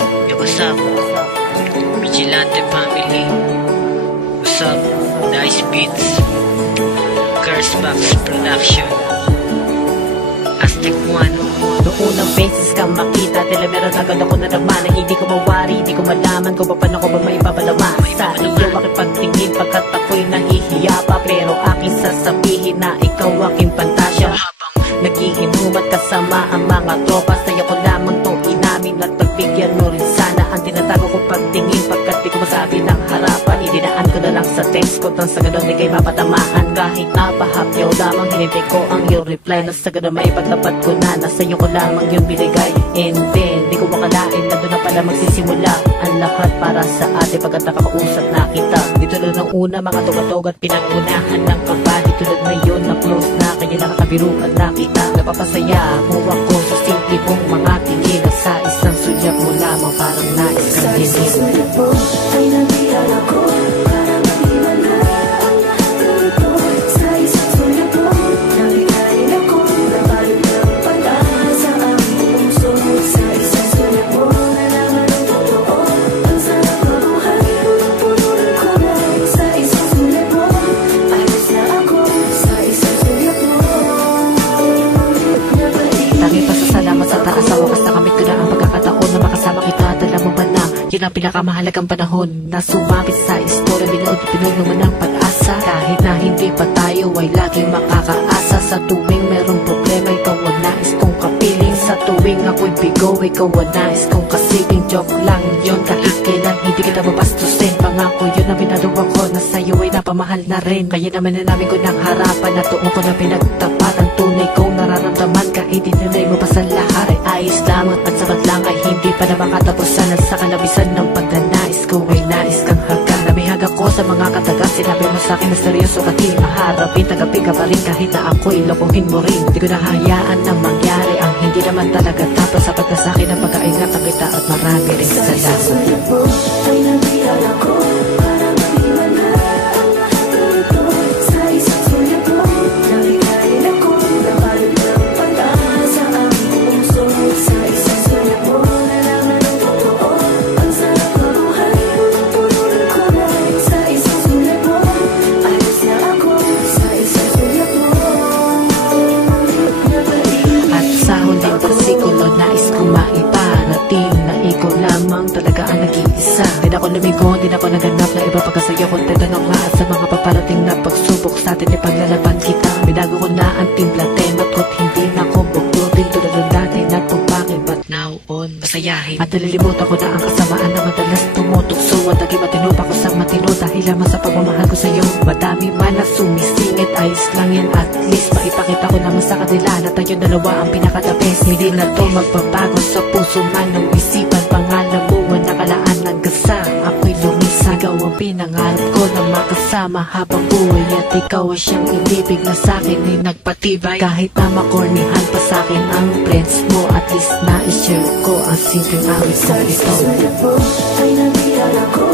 Yo, what's up? Vigilante family. What's up? Nice beats. Cursebox production. Aztec One. Noong unang beses kang makita, tila meron agad ako na naman na hindi ko mawari, hindi ko malaman kung paano ko ba may papalama sa iyo makipagtingin pagkat ako'y nahihiya pa. Pero aking sasabihin na ikaw aking pantasya. Nagiinom at kasama ang mga tropa, sa'yo ko lamang to inamin at pagbigyan mo rin sana ang tinatago ko pagtingin pagkat di ko masabi ng harapan. Idinaan ko na lang sa text ko nang sa ganun di kayo mapatamaan. Kahit napahapyaw lamang hinintay ko ang iyong reply, na sa ganun may pagtapat ko na sa'yo ko lamang yung binigay. And then di ko makalain na doon na pala magsisimula ang lahat para sa atin pagkat nakakausap na kita. Dito na ng una mga tugatog at pinangunahan ng kabali. Tulad ngayon na close na kaya nakakabiruan na kita. Napapasaya mo ako sa simple mong mga tingin na sa isang sulyap mo lamang parang nais kang dinig. Sa isang sulyap mo ay nabihan ako para maliwala ang lahat ng ito. Sa isang sulyap mo nabihain ako na balot ng pag-asa ang puso. Sa isang sulyap mo nalaman ang totoo, ang sarap mabuhay punong-puno ng kulay. Sa isang sulyap mo ayos na ako. Sa isang sulyap mo tangi pasasalamat sa taas, sa wakas nakamit ko na ang pagkakataon na makasama kita. Alam mo ba na yun ang pinakamahalagang panahon na sumapit sa istorya, binood pinuno mo ng pag-asa. Kahit na hindi pa tayo ay laging makakaasa. Sa tuwing merong problema ikaw ang nais kong kapiling. Sa tuwing ako'y bigo ikaw ang nais kong kasilling. Joke lang yun kahit kailan hindi kita mabastusin. Pangako yun ang pinagawa ko na sa'yo ay napamahal na rin. Kaya naman namin ko ng harapan na tuong ko na pinagtapat. Ang tunay kong nararamdaman kahit itinay mo pa sa lahat ay ayos lamang at sapat lang ay hindi pa na makatapusan. At sa kalabisan ng pagnanais ko ay nais kang hagan. Namihag ako sa mga katagas, sinabi mo sa akin na seryoso ka di maharapin. Tagapin ka pa rin kahit na ako'y lokohin mo rin. Di ko nahayaan na mangyari ang hindi naman talaga tapos. Sapat na sa akin ang pag-aingat ang kita at marami rin sa isang salamat. sulyap mo ay nabihan ako para maliwala ang lahat ng ito. Sa isang sulyap mo nabihain ako na balot ng pag-asa ang puso. Sa isang sulyap mo nalaman ang totoo, ang sarap mabuhay punong-puno ng kulay. Sa isang sulyap mo ayos na ako. Sa isang sulyap mo nabaligid. At sa huling versikulo nais kong maiparating na ikaw lamang talaga ang nag-iisa. Din ako lumigo, din ako naganap na iba pagkasaya. Kontento ng lahat sa mga paparating na pagsubok sa atin ipaglalaban kita. Binago ko na ang timpla temot ko't hindi na ko bugtutin tulad ng dati na kung bakit but now on masayahin. At nalilimutan ko na ang kasamaan na madalas tumutukso. At naging matinupa ko sa matino dahil lamang sa pagmamahal ko sa'yo. Madami man na sumisingit, ayos lang yan at least. Maipakita ko naman sa kanila na tayo dalawa ang pinaka-the-best. Hindi na to magbabago sa puso man ng isipan. Pangalan mo ang nakalaan ng gasa. Ako'y lumisa, ikaw ang pinangarap ko na makasama habang buhay. At ikaw ang siyang inibig na sa'kin ay nagpatibay. Kahit na makornihan pa sa'kin ang friends mo, at least na-share ko ang simpleng awit Sa kong isang ito. sulyap mo ay nabihan ako